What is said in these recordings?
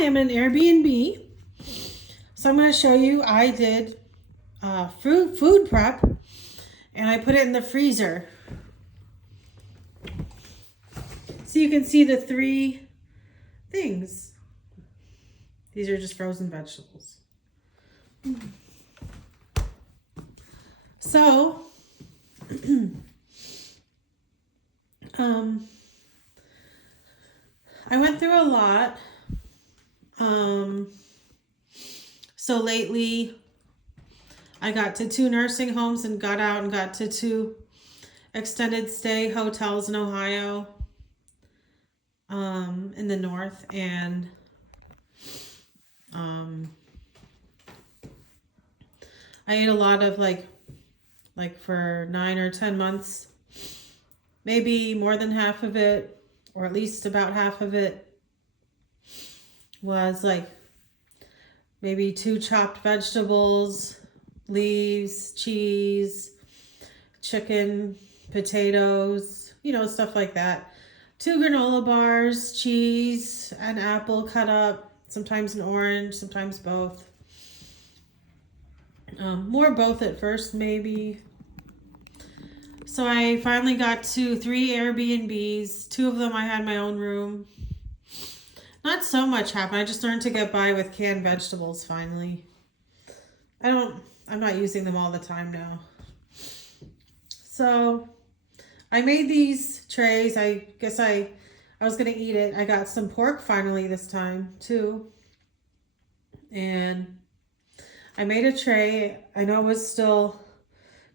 am in Airbnb. So I'm going to show you, I did food prep and I put it in the freezer. So you can see the three things. These are just frozen vegetables. So, I went through a lot. So lately I got to 2 nursing homes and got out and got to 2 extended stay hotels in Ohio, in the north, and I ate a lot of like for 9 or 10 months, maybe more than half of it, or at least about half of it was like maybe 2 chopped vegetables, leaves, cheese, chicken, potatoes, stuff like that. 2 granola bars, cheese, an apple cut up, sometimes an orange, sometimes both. More both at first, maybe. So I finally got to 3 Airbnbs. 2 of them I had my own room. Not so much happened. I just learned to get by with canned vegetables finally. I'm not using them all the time now. So I made these trays. I guess I was going to eat it. I got some pork finally this time too. And I made a tray. I know it was still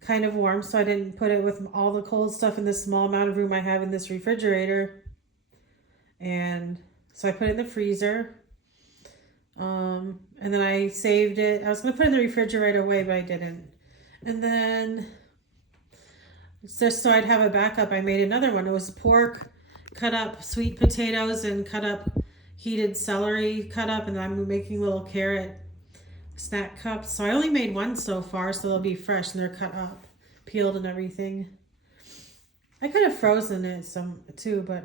kind of warm, so I didn't put it with all the cold stuff in the small amount of room I have in this refrigerator. And so I put it in the freezer. And then I saved it. I was going to put it in the refrigerator away, but I didn't. And then, just so I'd have a backup, I made another one. It was pork, cut up sweet potatoes, and cut up heated celery cut up. And I'm making little carrot snack cups. So I only made 1 so far, so they'll be fresh and they're cut up, peeled and everything. I could have frozen it some too, but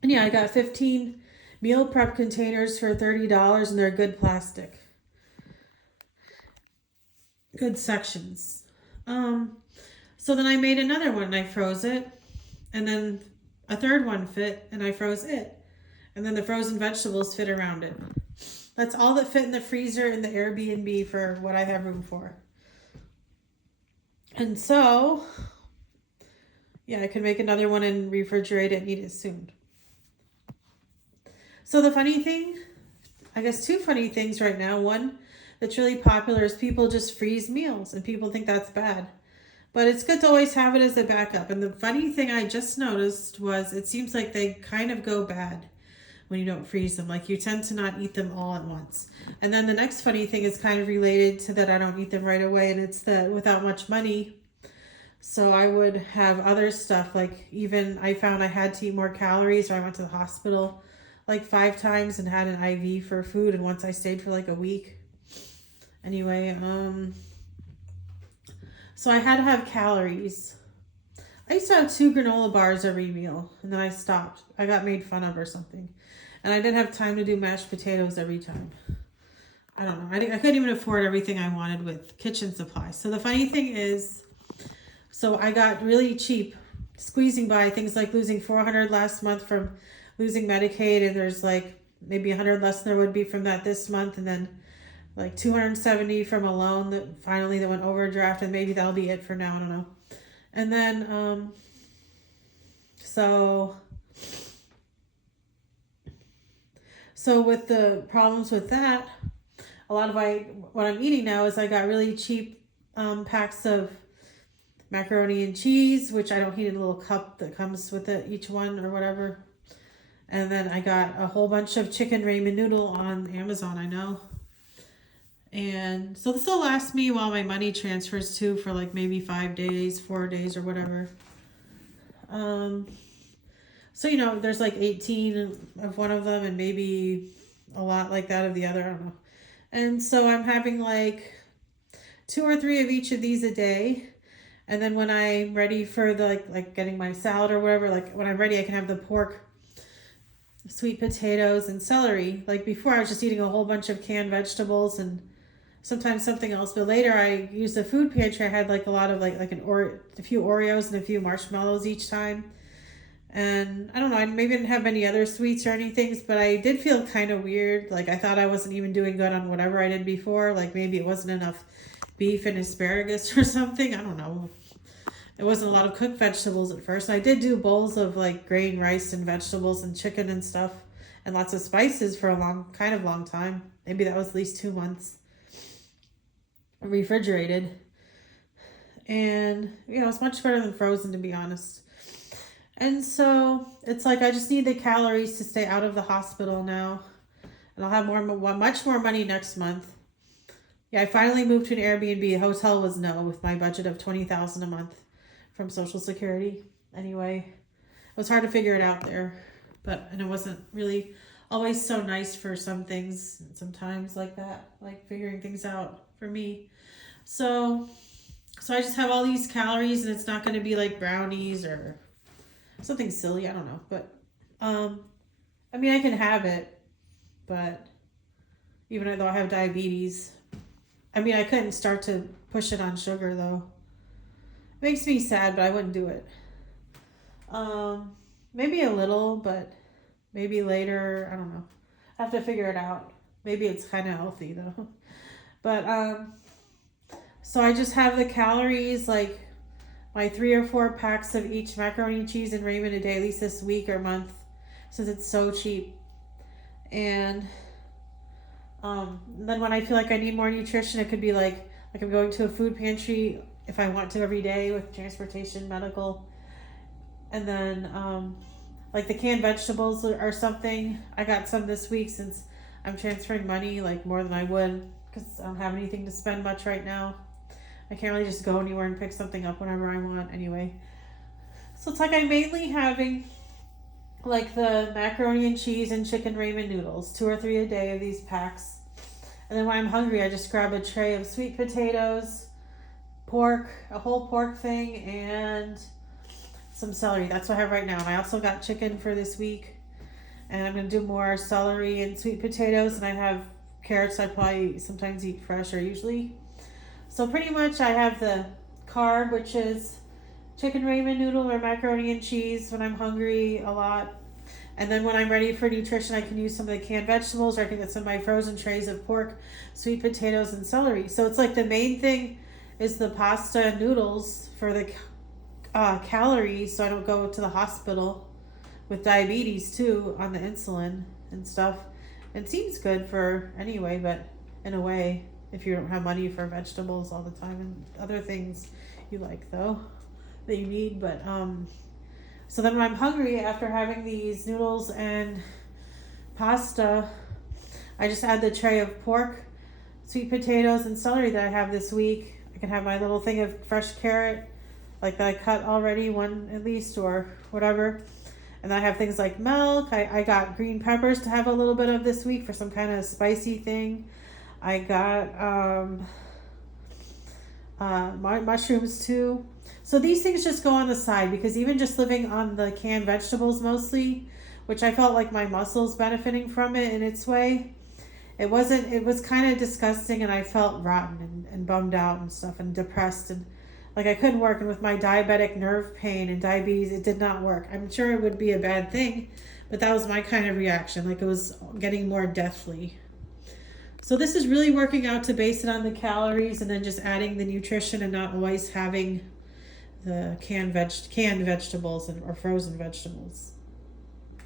and yeah, I got 15 meal prep containers for $30, and they're good plastic. Good sections. So then I made another one and I froze it, and then a third one fit and I froze it, and then the frozen vegetables fit around it. That's all that fit in the freezer in the Airbnb for what I have room for. And so, yeah, I could make another one and refrigerate it and eat it soon. So the funny thing, I guess 2 funny things right now. One that's really popular is people just freeze meals, and people think that's bad. But it's good to always have it as a backup. And the funny thing I just noticed was it seems like they kind of go bad when you don't freeze them. Like you tend to not eat them all at once. And then the next funny thing is kind of related to that I don't eat them right away, and it's that without much money. So I would have other stuff, like even I found I had to eat more calories, or I went to the hospital like 5 times and had an IV for food, and once I stayed for like a week. Anyway, so I had to have calories. I used to have 2 granola bars every meal, and then I stopped. I got made fun of or something. And I didn't have time to do mashed potatoes every time. I don't know. I couldn't even afford everything I wanted with kitchen supplies. So the funny thing is, so I got really cheap squeezing by things like losing $400 last month from losing Medicaid, and there's like maybe $100 less than there would be from that this month, and then like $270 from a loan that finally went overdraft, and maybe that'll be it for now. I don't know. And then so with the problems with that, a lot of what I'm eating now is I got really cheap packs of macaroni and cheese, which I don't heat in a little cup that comes with it, each one or whatever. And then I got a whole bunch of chicken ramen noodle on Amazon, I know. And so this will last me while my money transfers too, for like maybe 5 days, 4 days, or whatever. So, there's like 18 of one of them and maybe a lot like that of the other. I don't know. And so I'm having like 2 or 3 of each of these a day. And then when I'm ready for the like getting my salad or whatever, like when I'm ready, I can have the pork sweet potatoes and celery. Like before, I was just eating a whole bunch of canned vegetables and sometimes something else. But later, I used the food pantry. I had like a lot of a few Oreos and a few marshmallows each time. And I don't know, I maybe didn't have any other sweets or anything, but I did feel kind of weird. Like I thought I wasn't even doing good on whatever I did before. Like maybe it wasn't enough beef and asparagus or something. I don't know. It wasn't a lot of cooked vegetables at first. I did do bowls of like grain, rice, and vegetables and chicken and stuff and lots of spices for a long time. Maybe that was at least 2 months refrigerated. And, it's much better than frozen, to be honest. And so it's like I just need the calories to stay out of the hospital now. And I'll have much more money next month. Yeah, I finally moved to an Airbnb. The hotel was no with my budget of $20,000 a month from Social Security. Anyway, it was hard to figure it out there. And it wasn't really always so nice for some things sometimes like that, like figuring things out for me. So I just have all these calories and it's not going to be like brownies or something silly. I don't know. But, I mean, I can have it, but even though I have diabetes, I mean, I couldn't start to push it on sugar though. It makes me sad, but I wouldn't do it. Maybe a little, but maybe later. I don't know. I have to figure it out. Maybe it's kind of healthy though. But, so I just have the calories, like my 3 or 4 packs of each macaroni, cheese, and ramen a day, at least this week or month, since it's so cheap. And then when I feel like I need more nutrition, it could be like I'm going to a food pantry if I want to every day with transportation, medical. And then like the canned vegetables or something. I got some this week since I'm transferring money like more than I would because I don't have anything to spend much right now. I can't really just go anywhere and pick something up whenever I want anyway. So it's like I'm mainly having like the macaroni and cheese and chicken ramen noodles, 2 or 3 a day of these packs. And then when I'm hungry, I just grab a tray of sweet potatoes, pork, a whole pork thing, and some celery. That's what I have right now. And I also got chicken for this week. And I'm going to do more celery and sweet potatoes. And I have carrots I probably sometimes eat fresh or usually. So pretty much I have the carb, which is chicken ramen noodle or macaroni and cheese when I'm hungry a lot. And then when I'm ready for nutrition, I can use some of the canned vegetables, or I can get some of my frozen trays of pork, sweet potatoes, and celery. So it's like the main thing is the pasta and noodles for the calories, so I don't go to the hospital with diabetes too on the insulin and stuff. It seems good for anyway, but in a way, if you don't have money for vegetables all the time and other things you like though that you need. But so then when I'm hungry after having these noodles and pasta, I just add the tray of pork, sweet potatoes, and celery that I have this week. I can have my little thing of fresh carrot, like that I cut already, one at least, or whatever. And then I have things like milk. I got green peppers to have a little bit of this week for some kind of spicy thing. I got mushrooms too. So these things just go on the side because even just living on the canned vegetables mostly, which I felt like my muscles benefiting from it in its way, it was kind of disgusting and I felt rotten and bummed out and stuff and depressed and like I couldn't work. And with my diabetic nerve pain and diabetes, it did not work. I'm sure it would be a bad thing, but that was my kind of reaction. Like it was getting more deathly. So this is really working out to base it on the calories and then just adding the nutrition and not always having the canned vegetables or frozen vegetables.